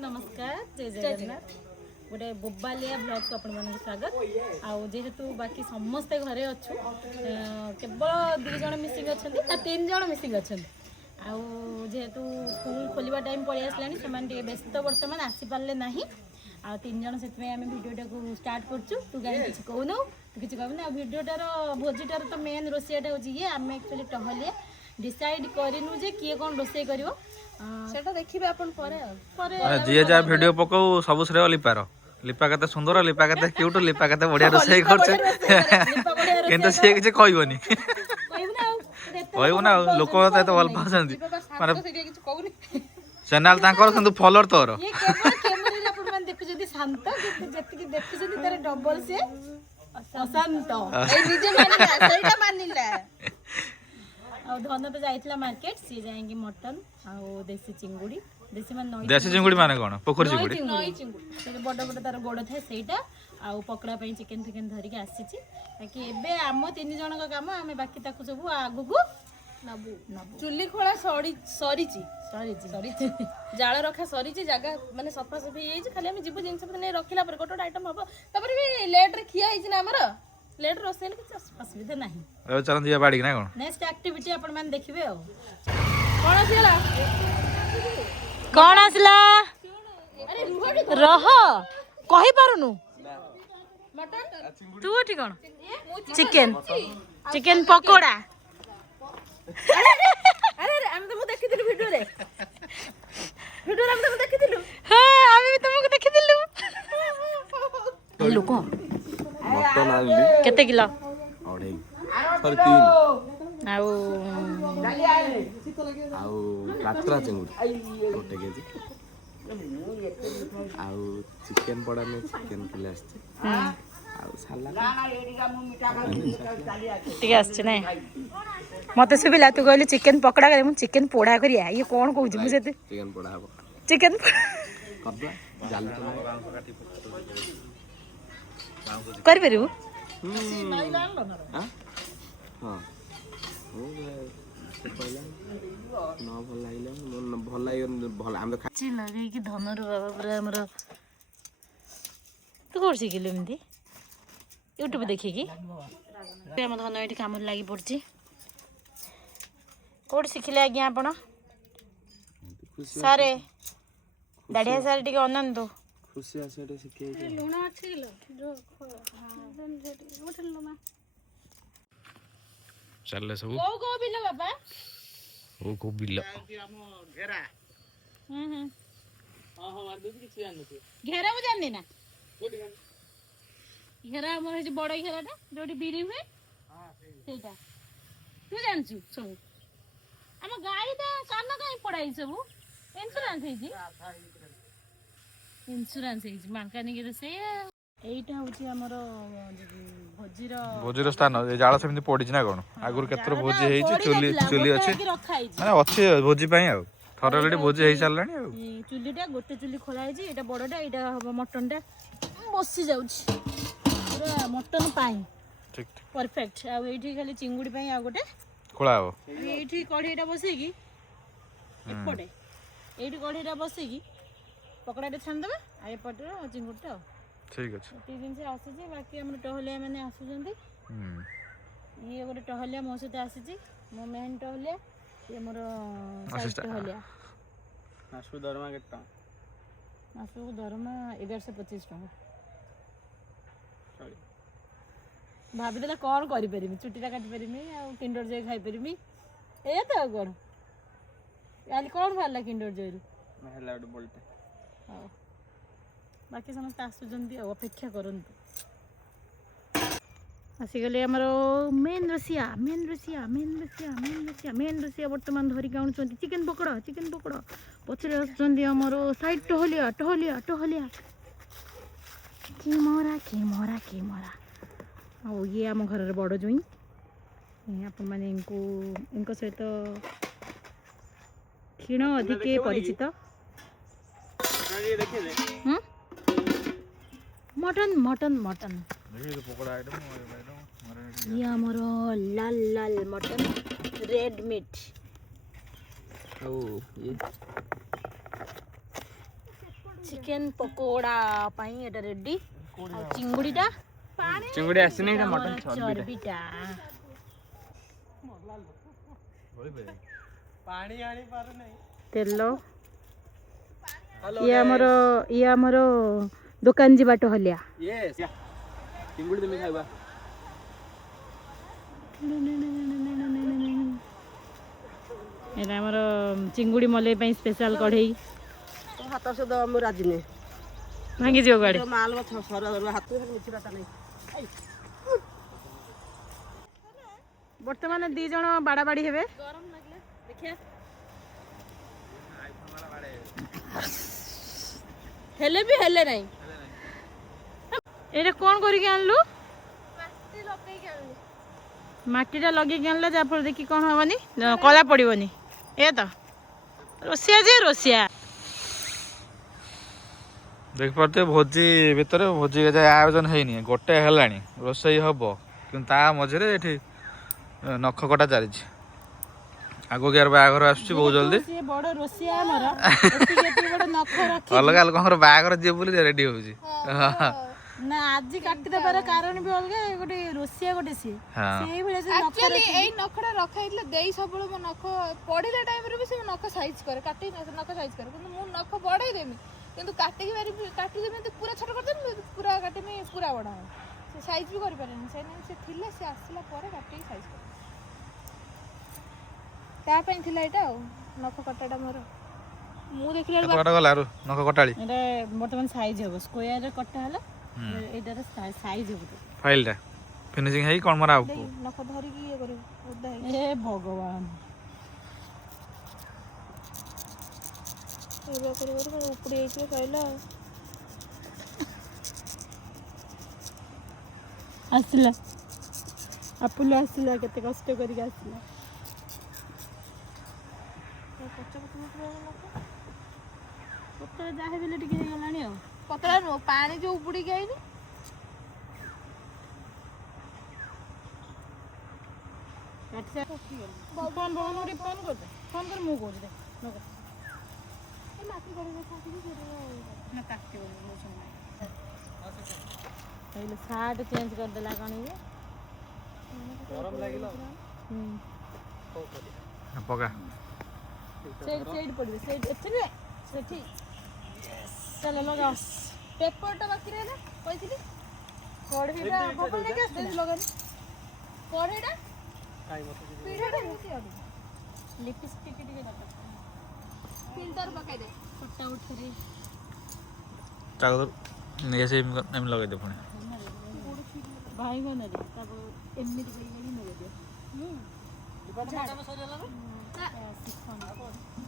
नमस्कार जय जगन्नाथ गोटे बोबालिया ब्लॉग को अपन मान स्वागत आउ जेहेतु बाकी समस्ते घरे अच्छु केवल 2 जण मिसिंग अच्छा 3 जण मिसिंग अच्छा आउ जेहेतु स्कूल खोलिबा टाइम पड़ी आसलानी से व्यस्त बर्तमान आसीपारे ना आ 3 जण से भिडियोटा को स्टार्ट करछु तू गाय किसी कहून तू किसी कहून आ भिडियोटार भोजीटार तो मेन रोषेईटा होची ये आम एक्चुअली टहलिया डिसाइड करिनु जे किए कोन रोषेई करिवो सेटा देखिबे अपन परे जे जा वीडियो पको सब श्रेय लिपार लिपा कते सुंदर लिपा कते क्यूट लिपा कते बढ़िया रोषेई करछे किंतु से किछ कहइबोनी कहइबो ना लोक तो भल पाछंती माने चैनल तांकर किंतु फॉलोअर तोर ये केवल कैमरा अपन मान देखु जदी शांत जति देखु जदी तारे डबल से अशांत ए निजे मानिला सेटा मानिला और धन तो जाइतला मार्केट सी जाएंगे मटन और देसी चिंगुड़ी देसी मान नई देसी चिंगुड़ी माने कोन पोखरी चिंगुड़ी नई चिंगुड़ी से बड़ बड़ तार गोड़ थाए सेटा आ पकड़ा पई चिकन फिकन धरि के आसीची बाकी एबे हम 3 जण का काम हमें बाकी ताकू सब आगु को नबु नबु चुल्ली खोला सरीची जाल रखा सरीची जगह माने सफा सफी हे खाली हम जीव जिनस ने रखिला पर गोटो आइटम हबो तपर भी लेट रे खिया हे ना हमर लेट रोसेल कि असुविधा नहीं ए चलन दिया बाड़ी ना कोन नेक्स्ट एक्टिविटी अपन मान देखिबे हो कोन आसला कौन आसला रह कहि पारुनु मटन तू उठी कोन चिकन चिकन पकोड़ा अरे हम तो देखिथिलु वीडियो रे हम तो देखिथिलु हां आमी भी तुमको देखिथिलु ए लोक मटन आनली केते किलो 2.5 3 आउ कातरा चिंगुड़ी 1 केजी आउ चिकन पड़ा में चिकन किलो आछे आउ सलाद ठीक आछे नै मते सुबिला तू कहलु चिकन पकोड़ा करे मु चिकन पोड़ा करिया ये कोन कहू छी मु सेते चिकन पड़ा हबो चिकन करबा जाल कर परु हां हां ओ पहिला न भल लागिला मन भल लागियो भल हम तो ची लगे कि धनर बाबा पूरा हमर तू कोर सिखिलु एमती यूट्यूब देखि कि हम धन एठी काम लागि पड़ची कोड सिखिले आज्ञा आपण सारे दाढ़िया सारे टिके अनंतु खुशी आसेटे सिखे लुणा अछि लो जो चलले सब को बिलो बाबा ओ को बिल घेरा हां हां मार दूसरी किसी जान घेरा मु जाननी ना घेरा हमर जे बड़ घेराटा जोडी बीरी हुए हां सेटा तू जानछु सब हम गाड़ी ता कान काई पड़ाई सब इंश्योरेंस है जी इंश्योरेंस है जी मानकानी के से एटा होची हमर भोजीर स्थान ए जाळ सेमति पडिछ ना कोन आगुर केतर भोजी हेछि चुली अछि माने अछि भोजी पई आ थर ऑलरेडी भोजी हेइ सारलानी आ चुलीटा गोटे चुली खोला है जी एटा बड़टा एटा हबो मटनटा बसी जाउछि पूरा मटन पाई ठीक परफेक्ट आ एठी खाली चिंगुडी पई आ गोटे खोला हो एठी कढ़ीटा बसे की एपटे एठी कढ़ीटा बसे की पकड़ाटे छान देबा आ एपटे चिंगुडटा ठीक अछि तीन दिन से आसी छी बाकी हम टहलिया माने आसु जंदी ये गोटे टहलिया मो सहित आसी छी मो मेन टहलिया ये मोर साइड टहलिया मासु दरमा केटा मासु दरमा 1125 टका भाभी देला कौन करि परिमी चुटीटा काटि परिमी आ किंडर जय खाइ परिमी ए त कोन याली कौन भाला किंडर जय रु महला उड बोलते हां बाकी समस्त आसुचंदी अपेक्षा करंतु आसीगले आमर मेन रसिया वर्तमान धरिक आनुचंती चिकन पकोड़ा पछरे आसुचंदी आमर साइड टहलिया की मोरा आ ये आम घर बड़ जोई आपण माने इनको सहित क्षीण अधिक परिचित मटन ये हमर लाल मटन रेड मीट ओ ये চিকেন পকোড়া ପାଇଁ এটা ରେଡି ଆଉ ଚିଙ୍ଗୁଡିଟା ଚିଙ୍ଗୁଡ଼ି ଆସିନି ଏଇଟା ମଟନ ଚର୍ବିଟା ତେଲ ଇଏ ଆମର ଦୋକାନ ଯିବାଟ ହଲିଆ ଚିଙ୍ଗୁଡ଼ି ଦେମି ଖାଇବା এটা আমার চিঙ্গুড়ি মলেই ପାଇଁ স্পেশাল কড়েই হাত সদ ମୁଁ ରାଜି ନୁହେଁ ଭାଙ୍ଗି ଯିବ ଗାଡି ମାଲ ହାତ ମିଛିବାଟା ନାହିଁ ବର୍ତ୍ତମାନ 2 ଜଣ ବାଡାବାଡି ହେବେ ଗରମ ଲାଗିଲା ଦେଖିଆ ହେଲେ ବି ହେଲେ ନାହିଁ ଏଇଟା କଣ କରିକି ଆଣିଲୁ ମାଟିଟା ଲଗେଇକି ଆଣିଲା ଯାହାଫଳରେ ଦେଖି କଣ ହବନି କଳା ପଡିବନି ଏ ତ ରୋଷିଆ ଯେ ରୋଷିଆ ଦେଖିପାରୁଥିବେ ଭୋଜି ଭିତରେ ଭୋଜି ଆୟୋଜନ ହେଇନି ଗୋଟେ ହେଲାଣି ରୋଷେଇ ହବ କିନ୍ତୁ ତା ମଝିରେ ଏଠି ନଖ କଟା ଚାଲିଛି ଆଗକୁ ୟାର ବାହାଘର ଆସୁଛି ବହୁତ ଜଲ୍ଦି ସିଏ ବଡ ରୋଷିଆ ଆମର ଏତିକି ବଡ ନଖ ରଖି ଅଲଗା ଲୋକଙ୍କର ବାହାଘର ଯିବ ବୋଲି ରେଡି ହଉଛି ନା ଆଜି କାଟିଦେବାର କାରଣ ବି ଅଲଗା ଗୋଟେ ରୋଷିଆ ଗୋଟେ ସିଏ ସେଇଭଳିଆ ସେ ନଖ ଏଇ ନଖଟା ରଖା ହେଇଥିଲା ଦେଇ ସବୁବେଳେ ମୋ ନଖ ପଢିଲା ଟାଇମରେ ବି ସେ ମୋ ନଖ ସାଇଜ କରେ କାଟି ନଖ ସାଇଜ କରେ କିନ୍ତୁ ମୁଁ ନଖ ବଢେଇ ଦେମି କିନ୍ତୁ କାଟିଦେମି ପୁରା ଛୋଟ କରିଦେମି ପୁରା କାଟିମି ପୁରା ବଡ ହବ ସେ ସାଇଜ ବି କରିପାରେନି ସେଇନାଇଁ ସେ ଥିଲେ ସେ ଆସିଲା ପରେ କାଟିକି ସାଇଜ କରେ ତା ପାଇଁ ଥିଲା ଏଇଟା ଆଉ ନଖ କଟାଟା ମୋର ମୁଁ ଦେଖିଲା ଗଲା ନଖ କଟାଳି ଏଟା ବର୍ତ୍ତମାନ ସାଇଜ ହବ ସ୍କୋୟାରରେ କଟା ହେଲା ଏଇଟାର ସାଇଜ ହବ ଫାଇଲଟା ଫିନିସିଂ ହେଇ କଣ ମରା ହବ ନଖ ଧରିକି ଇଏ କରିବୁ ଓଦା ହେଇ ଏ ଭଗବାନ ଏଇଭଳିଆ କରିବାରୁ ଉପଡ଼ି ହେଇଯିବ ସଇଲା ଆସିଲା ଆପୁଲ ଆସିଲା କେତେ କଷ୍ଟ କରିକି ଆସିଲା ପତଳା ଯାହା ବି ଟିକେ ହେଇଗଲାଣି ଆଉ ପତଳା ନୁହଁ ପାଣି ଯୋଉ ଉପୁଡ଼ିକି ଆଇନି ଫୋନ କର ମୁଁ କହୁଛି ସାର୍ଟ ଚେଞ୍ଜ କରିଦେଲା କଣ ଇଏ ପକା ସେଇଠି ପଡ଼ିବେ ଏଥିରେ ସେଠି ଚାଲ ଲଗାଅ ପେପରଟା ବାକି ରହିଲା କହିଥିଲି କଢ଼େଇଟା ବବଲ ନେଇକି ଆସିଥିଲି ଲଗାନି କଢ଼େଇଟା ପିଢ଼ାଟା ଲିପଷ୍ଟିକ୍ ଟିକେ ଦରକାର ଫିଲ୍ଟର ପକାଇଦେ ଫଟା ଉଠରେ ତାକୁ ନେଇ ଆସି ଏମିତି ଲଗେଇ ଦେ ପୁଣି ବାଇଗଣରେ ତାକୁ ଏମିତି କରିକି ଲଗେଇଦିଅ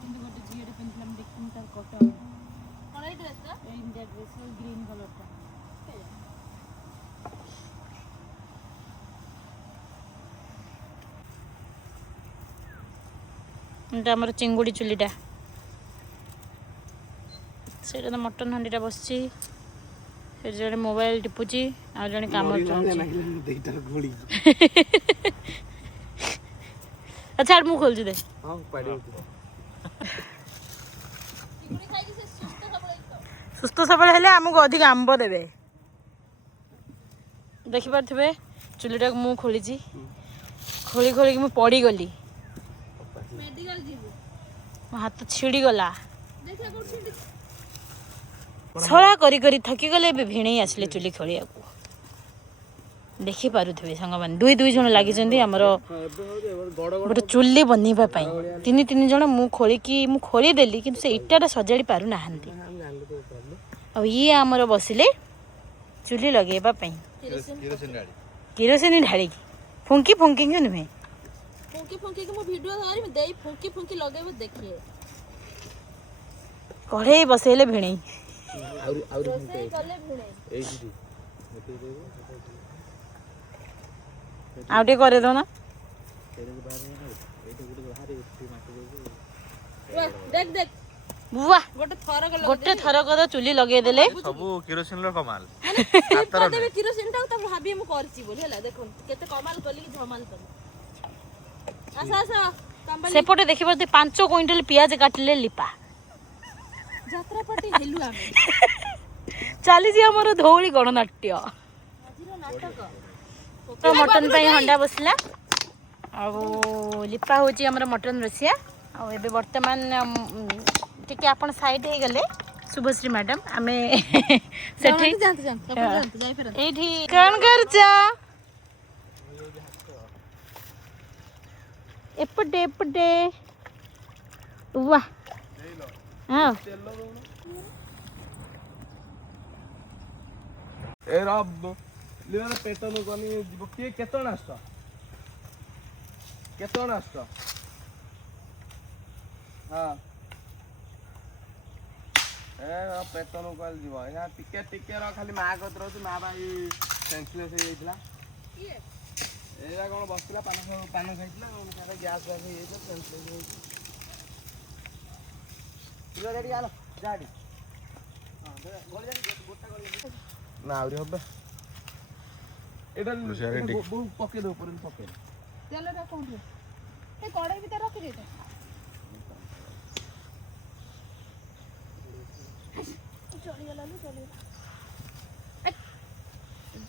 କିନ୍ତୁ ଗୋଟେ ଝିଅଟେ ପିନ୍ଧିଥିଲା ମୁଁ ଦେଖିନି ତାର କଟ କଣ ଏଇ ଡ୍ରେସଟା ଇଣ୍ଡିଆ ଡ୍ରେସ୍ ଗ୍ରୀନ୍ କଲର୍ଟା ଏଇଟା ଆମର ଚିଙ୍ଗୁଡ଼ି ଚୁଲିଟା ସେଇଟା ତ ମଟନ ହାଣ୍ଡିଟା ବସିଛି ସେଠି ଜଣେ ମୋବାଇଲ ଟିପୁଛି ଆଉ ଜଣେ କାମ ଆଚ୍ଛା ମୁଁ ଖୋଲୁଛି ଦେ ସୁସ୍ଥ ସବଳ ହେଲେ ଆମକୁ ଅଧିକ ଆମ୍ବ ଦେବେ ଦେଖିପାରୁଥିବେ ଚୁଲିଟାକୁ ମୁଁ ଖୋଳିଛି ଖୋଳିକି ମୁଁ ପଡ଼ିଗଲି ମେଡିକାଲ ଯିବୁ ମୋ ହାତ ଛିଡ଼ିଗଲା ଦେଖିଆ କୋଉଠି ଛଳା କରି ଥକିଗଲେ ଏବେ ଭିଣେଇ ଆସିଲେ ଚୁଲି ଖୋଳିବାକୁ ଦେଖିପାରୁଥିବେ ସାଙ୍ଗମାନେ ଦୁଇ ଜଣ ଲାଗିଛନ୍ତି ଆମର ଗୋଟେ ଚୁଲି ବନେଇବା ପାଇଁ ତିନି ଜଣ ମୁଁ ଖୋଳିଦେଲି କିନ୍ତୁ ସେ ଇଟାଟା ସଜାଡ଼ି ପାରୁନାହାନ୍ତି ଆଉ ଇଏ ଆମର ବସିଲେ ଚୁଲି ଲଗେଇବା ପାଇଁ କିରୋସିନି ଢାଳିକି ଫୁଙ୍କି ନୁହେଁ ଫୁଙ୍କି ମୁଁ ଭିଡ଼ିଓ ଧରିବି ଦେଇ ଫୁଙ୍କି ଲଗେଇବୁ ଦେଖିଏ କଢ଼େଇ ବସେଇଲେ ଭିଣେଇ ରୋଷେଇ କଲେ ଭିଣେଇ ଆଉ ଟିକେ କରେଇଦଉ ନା देख बुआ गोटे थरक चुली लगेदेले सब किरोसिन रो कमाल देबे किरोसिन टा त भाबी हम करची बोली हला देखो केते कमाल कली कि झमाल कली आसा आसा सेपटे देखि परते 5 क्विंटल पियाज काटले लिपा ଯାତ୍ରା ପାର୍ଟି ହେଲୁ ଆମେ ଚାଲିଛି ଆମର ଧଉଳି ଗଣନାଟ୍ୟ। ମଟନ ପାଇଁ ହଣ୍ଡା ବସିଲା ଆଉ ଲିପା ହେଉଛି ଆମର ମଟନ ରୋଷିଆ। ଆଉ ଏବେ ବର୍ତ୍ତମାନ ଟିକେ ଆପଣ ସାଇଡ୍ ହେଇଗଲେ ଶୁଭଶ୍ରୀ ମ୍ୟାଡ଼ାମ ଆମେ ସେଠି ଏଇଠି କ'ଣ କରୁଛ? ଏପଟେ ଏପଟେ ୱା ହଁ ଏ ରବ ଲିଓର ପେଟ ଲୋକନି ଯିବ କିଏ କେତେ ଜଣ ଆସୁଛ ହଁ ଏ ପେଟ ଲୋକ ଯିବ ଏହା ଟିକେ ଟିକେ ର ଖାଲି ମା କତିରେ ଅଛି ମା ଭାଇ ସେନ୍ସଲେସ୍ ହେଇଯାଇଥିଲା ଏଇଟା କ'ଣ ବସିଥିଲା ପାନ ଖାଇଥିଲା ଗ୍ୟାସ୍ ହେଇଯାଇଥିଲା ସେନ୍ସଲେସ୍ ହେଇଯାଇଛି ନା ଆହୁରି ହବ ଏଇଟା ବହୁ ପକେଇ ଦେବ ଉପରେ ପକେଇ ତେଲଟା କୋଉଠି ଏ କଡ଼େଇ ଭିତରେ ରଖିଦେଇଥା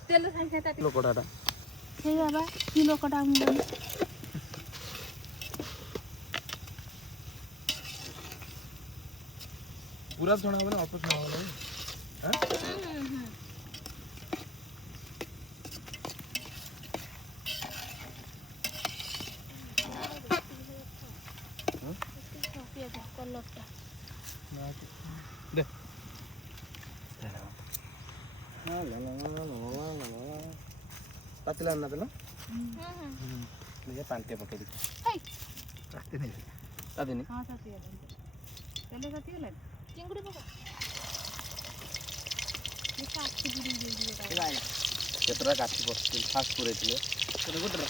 ତେଲ ସାଙ୍ଗେ ସାଙ୍ଗେ ଲୋକଟା ସେଇ ବାବା କି ଲୋକଟା ମୁଁ ଜାଣିନି ପୁରା ଛଣା ହବନି ଅଳ୍ପ ଛଣା ହବନି ଦେ ପାତିଲା ନା ଦେଲ ପାଣ୍ଟିଆ ପକେଇ ଦେଇଛି ତାଦିନି ଚିଙ୍ଗୁଡ଼ି ପକା କେତେଟା କାଠି ପଶିଥିଲି ଫାଷ୍ଟ ପୁରେଇଥିଲେ ଗୋଟେ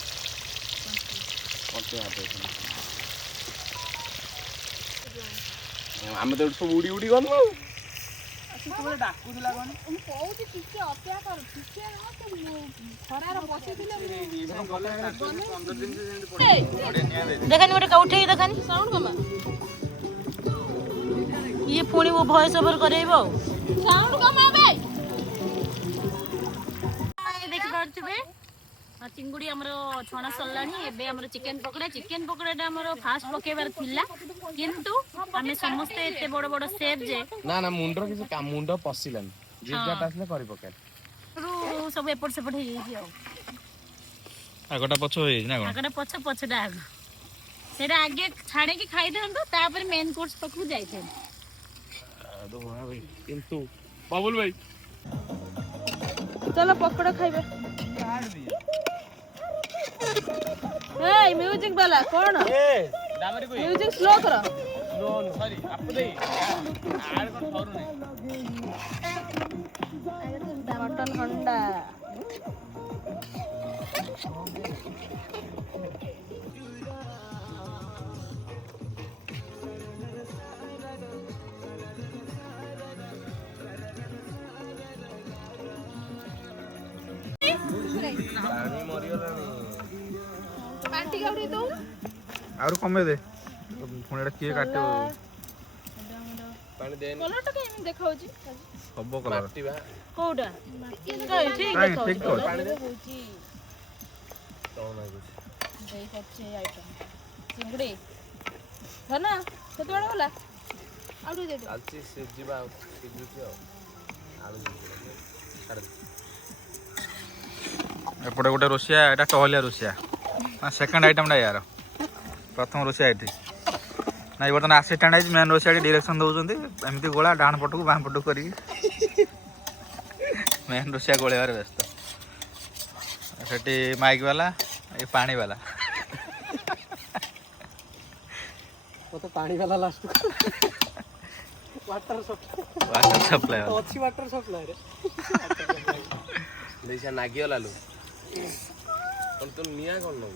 ଆମେ ତ ସବୁ ଉଡ଼ି ଉଡ଼ି ଗଲୁ ଡାକୁଥିଲା କଣ ମୁଁ କହୁଛି ଟିକେ ଅପେକ୍ଷା କର ଟିକେ ଖରାରେ ବସିଥିଲେ ଦେଖାନି ଗୋଟେ ଉଠେଇ ଦେଖାନି ସାଉଣ୍ଡ କମା ଇଏ ପୁଣି ମୋ ଭଏସ୍ ଓଭର କରେଇବ ଆଉ ସାଉଣ୍ଡ କମାବେ ଦେଖିପାରୁଥିବେ ଚିଙ୍ଗୁଡ଼ି ଆମର ଛଣା ସରିଲାଣି ଏବେ ଆମର ଚିକେନ ପକୋଡ଼ାଟା ଆମର ଫାଷ୍ଟ ପକେଇବାର ଥିଲା କିନ୍ତୁ ଆମେ ସମସ୍ତେ ଏତେ ବଡ଼ ବଡ଼ ସେଫ୍ ଯେ ନା ମୁଣ୍ଡର କିଛି ମୁଣ୍ଡ ପଶିଲାନି ଜିଗାଟା ଆସିଲେ କରି ପକେଇଲା ସବୁ ଏପଟ ସେପଟ ହେଇଯାଇଛି ଆଉ ଆଗଟା ପଛ ହେଇଯାଇଛି ନା କ'ଣ? ଆଗଟା ପଛଟା ଆଗ ସେଇଟା ଆଗେ ଛାଣିକି ଖାଇଥାନ୍ତୁ ତାପରେ ମେନ୍ କୋର୍ସ ପାଖକୁ ଯାଇଥାନ୍ତୁ କିନ୍ତୁ ବାବୁଲ ଭାଇ चलो पकौड़ा खाइबे ए म्यूजिक वाला कौन म्यूजिक स्लो करो सॉरी आपको दे आड़ कर थोरू नहीं मटन हंडा पार्टी गाउडी दो आउर कमे दे पुणी एटा किए काटे पानी देन कलर तो केम देखाउ छी सब कलर कोउटा ठीक देखो ठीक कर पानी दे होची तो ना कुछ देई कच्चे आइटम चिंगड़ी है ना केते बड़ा होला आउडी दे आलची से जीवा सिजुची आलू छाड़ एपटे गोटे रोसिया एटा टहलिया रोसिया सेकंड आइटमटा यार प्रथम रोसिया ये ना बर्तमान आसिस्टाट आई मेन रोसिया डायरेक्शन दौरान एमती गोला डाण पटू बाँ पटू कर मेन रोसिया गोलेबार व्यस्त से माइक वाला ये पानी वाला तो पानी वाला लास्ट वाटर सप्लाई वाला अच्छी वाटर सप्लाई रे लेसा नागियो लालू कौन तो निया कौन नो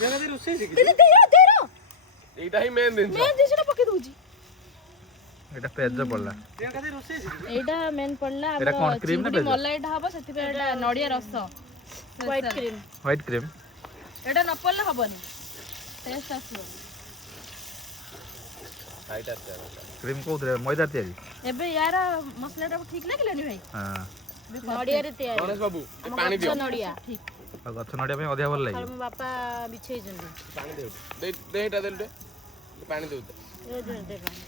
जगह दे रुसे जी दे रो एटा ही मेन दिन मैं दिसना पके दूजी एटा पेज पड़ला जगह दे रुसे जी एटा मेन पड़ला एटा कोन क्रीम ना पेज मलाईटा हबो सेति पे एटा नडिया रस व्हाइट क्रीम व्हाइट क्रीम एटा न पड़ले हबनी टेस्ट आसीबो ହାଇଟ୍ ଆସିବା ଦରକାର। କ୍ରିମ୍ କୋଉଥିରେ ମଇଦା ତିଆରି? ଏବେ ୟାର ମସଲାଟା ଠିକ୍ ଲାଗିଲାନି ଭାଇ? ହଁ। ନଡ଼ିଆରେ ତିଆରି। ଗଣେଶ ବାବୁ ଆମ ପାଣି ଦିଅ। ଗଛ ନଡ଼ିଆ। ଆଉ ଗଛ ନଡ଼ିଆ ପାଇଁ ଅଧିକା ଭଲ ସକାଳୁ ଲାଗିବ। ମୋ ବାପା ବିଛେଇଛନ୍ତି। ପାଣି ଦେଉ ଦେ ଏଇଟା ଦେଲୁ ପାଣି ଦେଉ ଦେ ପାଣି।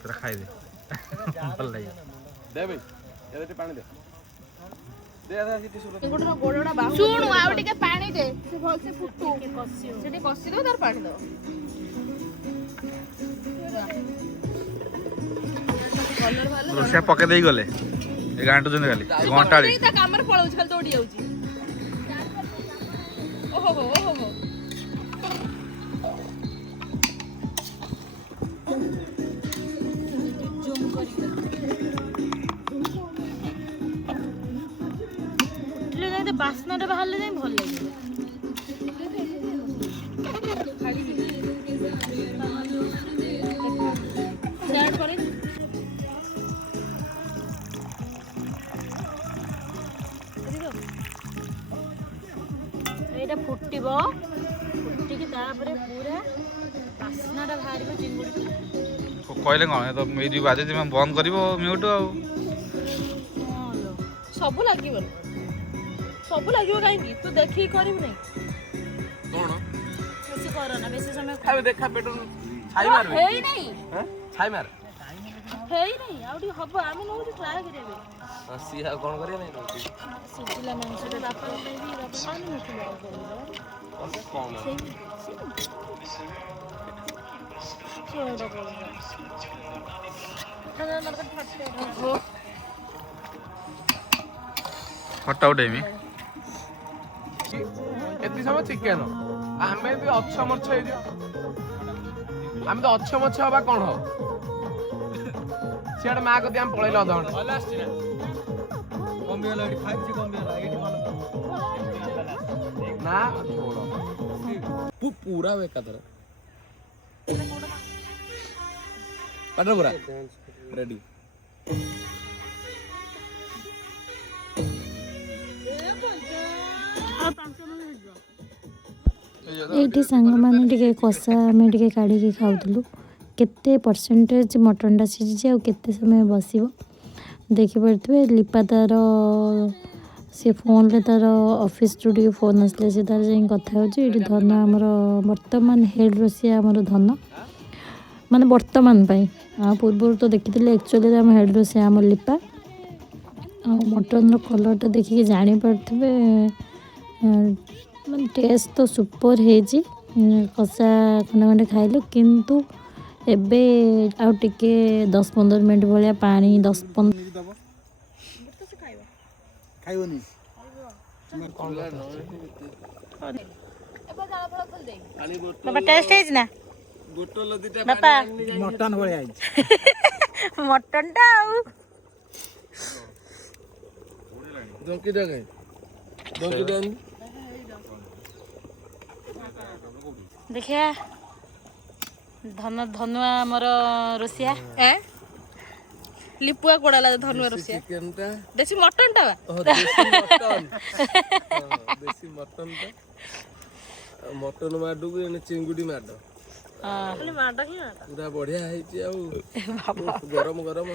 ସେଟା ଖାଇଦେ ଭଲ ଲାଗିବ। ଦେ ଭାଇ ଏତେ ପାଣି ଦେ ଦେ ଆଧା ସେଠି ସୁର ଚିଙ୍ଗୁଡ଼ିର ଗୋଡ଼ଟା ବାହୁ ଶୁଣୁ ଆଉ ଟିକେ ପାଣି ଦେ ସେ ଭଲସେ ଫୁଟୁ ଟିକେ କଷିବ। ସେଠି କଷି ଦବ ତାର ପାଣି ଦବ କଲର ଭଲ ରୋଷେଇଆ ପକେଇ ଦେଇ ଗଲେ ଏ ଗାଁଟୁଛନ୍ତି ଖାଲି ଘଣ୍ଟାଳି। ତା କାମରେ ପଳଉଛି ଖାଲି ଦୌଡ଼ି ଯାଉଛି ଓହୋ ହୋ ଓହୋ ହୋ ଜୁମ୍ କରିକି ଉଠିଲେ ଯାଇ ବାସ୍ନାଟା ବାହାରିଲେ ଯାଇ ଭଲ ଲାଗିବ। ସେଆଡ୍ କରି ଏଇଟା ଫୁଟିବ, ଫୁଟିକି ତାପରେ ପୁରା ବାସ୍ନାଟା ବାହାରିବ ଚିଙ୍ଗୁଡ଼ି। କହିଲେ କ'ଣ ଏ ତ ମ୍ୟୁଜିକ୍ ବାଜୁଛି ମାନେ ବନ୍ଦ କରିବ ମ୍ୟୁଟ୍ ଆଉ। ସବୁ ଲାଗିବନି, ସବୁ ଲାଗିବ କାହିଁକି? ତୁ ଦେଖିକି କରିବୁ ନାହିଁ। କ'ଣ ବେଶୀ କରନା, ବେଶୀ ସମୟ ଖାଇବେ ଦେଖା ପେଟ ଛାଇ ମାର ହେଇନାହିଁ, ଛାଇ ମାର ହେଇନାହିଁ, ଆଉ ଟିକେ ହବ। ଆମେ ନଉଛୁ ଟ୍ରାଏ କରିବା ପାଇଁ। ସିଏ ଆଉ କ'ଣ କରିବା ପାଇଁ ନଉଛି ସିଝିଲା ମାଂସଟା ବାପା ପାଇଁ ବି ବାପା ଖାଆନି ନଥିଲେ ଆଉ କ'ଣ ଫଟୋ ଉଠେଇମି। ଏତେ ସମୟ ଚିକେନ ଆମେ ବି ଅଛ ମଛ ହେଇଯିବ ଆମେ ତ ଅଛ ମଛ ହବା କ'ଣ ହବ ସିଆଡେ ମା କତି ଆମେ ପଳେଇଲେ ଅଧଘଣ୍ଟା ନା ଝୋଳ ପୁରା ଏକାଥରେ ପାଟ ପୁରା ରେଡି ଏଇଠି ସାଙ୍ଗମାନେ ଟିକେ କଷା ଆମେ ଟିକେ କାଢ଼ିକି ଖାଉଥିଲୁ। କେତେ ପରସେଣ୍ଟେଜ ମଟନଟା ସିଝିଛି ଆଉ କେତେ ସମୟ ବସିବ ଦେଖିପାରୁଥିବେ। ଲିପା ତାର ସେ ଫୋନ୍ରେ ତାର ଅଫିସରୁ ଟିକେ ଫୋନ୍ ଆସିଲେ ସେ ତାର ଯାଇ କଥା ହେଉଛି। ଏଇଠି ଧନ ଆମର ବର୍ତ୍ତମାନ ହେଡ୍ ରୋଷେଇଆ ଆମର ଧନ, ମାନେ ବର୍ତ୍ତମାନ ପାଇଁ। ଆଉ ପୂର୍ବରୁ ତ ଦେଖିଥିଲେ ଆକ୍ଚୁଆଲି ଆମ ହେଡ୍ ରୋଷେଇଆ ଆମର ଲିପା। ଆଉ ମଟନର କଲର୍ଟା ଦେଖିକି ଜାଣିପାରୁଥିବେ ମାନେ ଟେଷ୍ଟ ତ ସୁପର ହେଇଛି। କଷା ଖଣ୍ଡେ ଖଣ୍ଡେ ଖାଇଲୁ, କିନ୍ତୁ ଏବେ ଆଉ ଟିକେ 10-15 ମିନିଟ୍ ଭଳିଆ ପାଣି 10-15 ଖାଇବନି ବାପା ଟେଷ୍ଟ ହେଇଛି ନା ବାପା? ମଟନ ଭଳିଆ ହେଇଛି ମଟନଟା ଆଉ ଦଙ୍କିଟା କାଇଁ ଦଙ୍କିଟା ଦେଖିଆ ଧନୁଆ ଆମର ରୋଷିଆ ଲିପୁଆ କୋଡ଼ାଲା ଧନୁଆ ରୋଷିଆ ଚିକେନଟା ଦେଶୀ ମଟନଟା ବା ଦେଶୀ ମଟନଟା ମଟନ ମାଡ଼କୁ ଏନେ ଚିଙ୍ଗୁଡ଼ି ମାଡ଼ ଖାଲି ମାଡ଼ ହିଁ ମାଡ଼। ପୁରା ବଢିଆ ହେଇଛି ଆଉ ଗରମ ଗରମ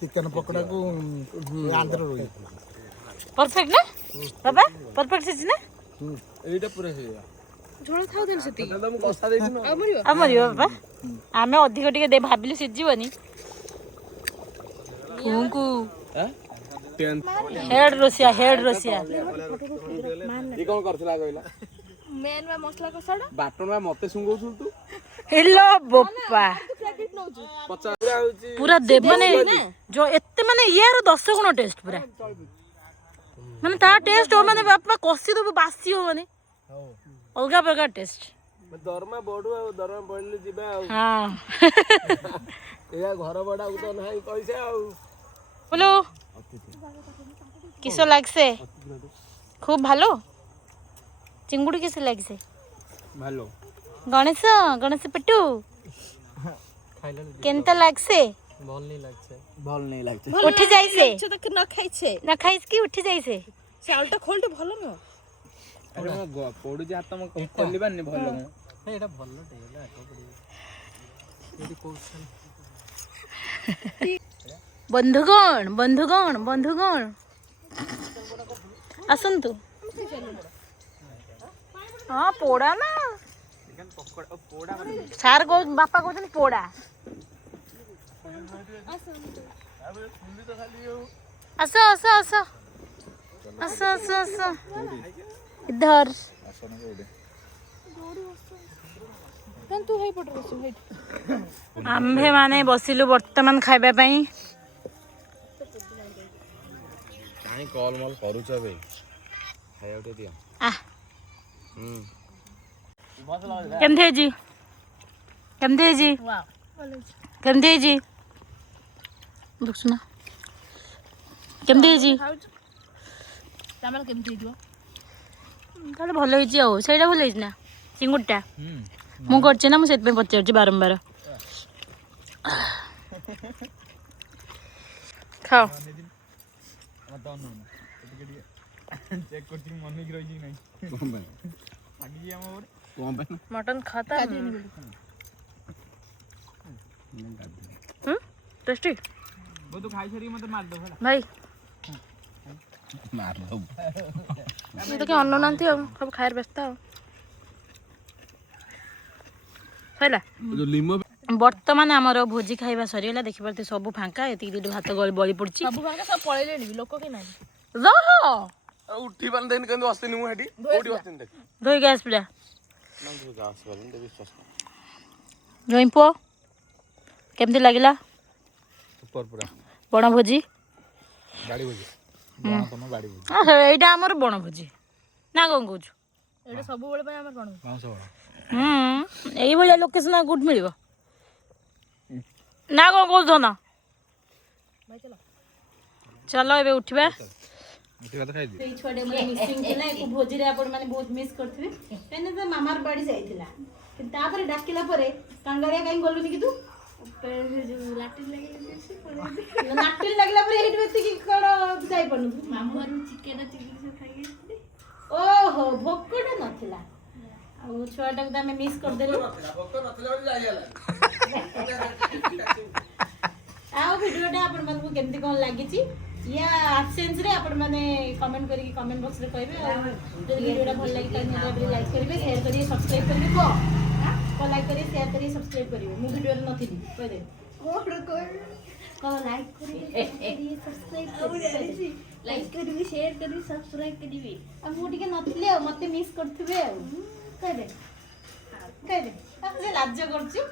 ଚିକେନ ପକୋଡ଼ାକୁ ଆନ୍ଧ୍ର ରୋହି ପରଫେକ୍ଟ ନା ବାବା? ପରଫେକ୍ଟ ହେଇଛି ନା? ଏଇଟା ପୁରା ହେଇଗଲା ଝୋଳ ଖାଉଥିଲି ସେତିକି ତ ମୁଁ କଷା ଦେଇଛି ଆଉ ମରିବ ଆମର ବାବା ଆମେ ଅଧିକ ଟିକେ ଭାବିଲୁ ସିଝିବନି। କୁଙ୍କୁ ହେଡ୍ ରୋଷିଆ ଇଏ କ'ଣ କରିଥିଲା କହିଲା ମେନ୍ ବା ମସଲା କଷାଟା ବାଟଣ ବା ମତେ ଶୁଙ୍ଗଉଛୁ ତୁ ହେଲୋ ବୋପା କ୍ରେଡିଟ୍ ନଉଛୁ ପଚାର ପୁରା ହଉଛି ପୁରା ମାନେ ଯୋ ଏତେ ମାନେ ଇୟାର 10 ଗୁଣ ଟେଷ୍ଟ ପୁରା ମାନେ ତା ଟେଷ୍ଟ ମାନେ ବାପା କଷି ଦବୁ ବାସି ହବନି, ଅଲଗା ପ୍ରକାର ଟେଷ୍ଟ। ଦରମା ବଢୁ ଆଉ ଦରମା ବଢିଲେ ଯିବା ଆଉ ହଁ ଏଇଆ ଘର ଭଡାକୁ ତ ନାହିଁ ପଇସା ଆଉ বলো কিসো লাগছে? খুব ভালো চিংড়ি কিসে লাগছে? ভালো গণেশ গণেশ পেটু কেনতা লাগছে? ଭଲ ନେଇ ଲାଗছে উঠে যাইছে ତାକୁ ନ ଖାଇଛେ না খাইছ কি উঠে যাইছে? ଚାଉଳଟା ଖୋଲଟେ ଭଲ ନୁହଁ ଆରେ ମୋ ପଡୁଛି ହାତ ମୋ ଖୋଲି ପାରୁନି ଭଲ ଏଇଟା ଭଲ ଟିକେ ହେଲା ବନ୍ଧୁଗଣ ଆସନ୍ତୁ। ହଁ ପୋଡ଼ା ନା ସାର୍ ବାପା କହୁଛନ୍ତି ପୋଡ଼ା। ଆସ ଆସ ଆସ ଆସ ଆସ ଆସ ଇଧର। ତୁ ହେଇପଟେ ବସିବୁ ହେଇଠି। ଆମ୍ଭେ ମାନେ ବସିଲୁ ବର୍ତ୍ତମାନ ଖାଇବା ପାଇଁ। କାହିଁ କଲ୍ ମଲ୍ କରୁଛ ଏବେ? ଖାଇବା ଟିକେ ଦିଅ। କେମିତି ହେଇଛି? କେମିତି ହେଇଛି? କେମିତି ହେଇଛି? ଦେଖୁନା କେମିତି ହେଇଛି? କେମିତି ହେଇଯିବ? ତାହେଲେ ଭଲ ହେଇଛି ଆଉ। ସେଇଟା ଭଲ ହେଇଛି ନା ଚିଙ୍ଗୁଡ଼ିଟା? ମୁଁ କରିଛି ନା, ମୁଁ ସେଥିପାଇଁ ପଚାରୁଛି ବାରମ୍ବାର। ଖାଅ। मटन खाता टेस्टी भाई तो क्या अन्न नांती अब सब खायर व्यस्त सैला बर्तमान आमर भोजी खाइबा सरीगला। देखि पारती सब फांका एति दुटे भात गली बळी पड़ची। सब भागा सब पळेलेनी लोक के नाही। रह उठी पान देन केंदो असतिनी मु हेटी कोडी असतिनी देख धोई गैस पिला ना तू गास करन दे विश्वास जोइपो केमती लागिला? सुपर पूरा बण भोजी बाड़ी भोजी बण तम बाड़ी भोजी एटा हमर बण भोजी ना कोन कहू एटा सब बेले पे हमर बण मांस बड़ एई भलिया लोकेशन गुड मिलिबो ना कोन कहू ना भाई चलो चलो एबे उठिबा। उठिबा तो खाइ दि सेई छुआडे मन मिसिंग थिला एको भोजी रे आपण माने बहुत मिस करथिबे एने तो मामार बाड़ी जाइथिला कि तापरे डाकिला परे कांगारिया काई गलुनी कि तू लाटिन लागला परे हेट बेसी कि कोन जाई पनु मामू आरु चिकेन चिली से खाइ ओहो भोकटा नथिला आ छुआटा को हमें मिस कर देलु भक्त नथिला बली जाई गेला आ वीडियोटा आपण मानकु केमती कोन लागिची या एब्सेंस रे आपण माने कमेंट करी कमेंट बॉक्स रे कहबे आ जदि वीडियोटा भल लागी त निरा लाइक करिवे शेयर करिवे सब्सक्राइब करिवे को लाइक करिवे शेयर करिवे सब्सक्राइब करिवे मु वीडियो रे नथिली कह दे को लाइक करिवे सब्सक्राइब करिवे लाइक करिवे शेयर करिवे सब्सक्राइब करिवे आ मु टिके नथिले मते मिस करथिबे आ कह दे से लाज करछु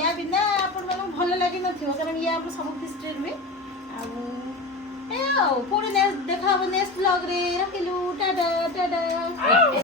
या बिना आपण माने भल लागि नथियो कारण या आप सब हिस्ट्री में आ पुणी नेक्स्ट देखा नेक्स्ट ब्लॉग रे रखिलु टाटा टाटा।